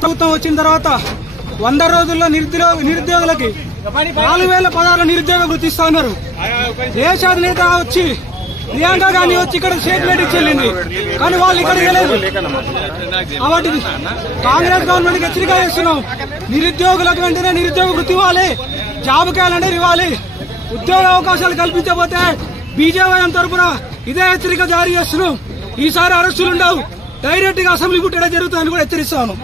ప్రభుత్వం వచ్చిన తర్వాత 100 రోజుల్లో నిరుద్యోగులకి 4016 నిరుద్యోగ వృత్తి ఇస్తా ఉన్నారు. దేశాధినేత వచ్చి ప్రియాంక గాంధీ వచ్చి ఇక్కడ స్టేట్మెంట్ ఇచ్చేళ్ళింది, కానీ వాళ్ళు ఇక్కడికి వెళ్ళలేదు. కాబట్టి కాంగ్రెస్ గవర్నమెంట్ హెచ్చరిక చేస్తున్నాం, నిరుద్యోగులకు వెంటనే నిరుద్యోగ వృత్తి ఇవ్వాలి, జాబ్ క్యాలెండర్ ఇవ్వాలి. ఉద్యోగ అవకాశాలు కల్పించకపోతే బీజేపీ తరఫున ఇదే హెచ్చరిక జారీ చేస్తున్నాం. ఈసారి అరెస్టులు ఉండవు, డైరెక్ట్ గా అసెంబ్లీ ముట్టడం జరుగుతుందని కూడా హెచ్చరిస్తాను.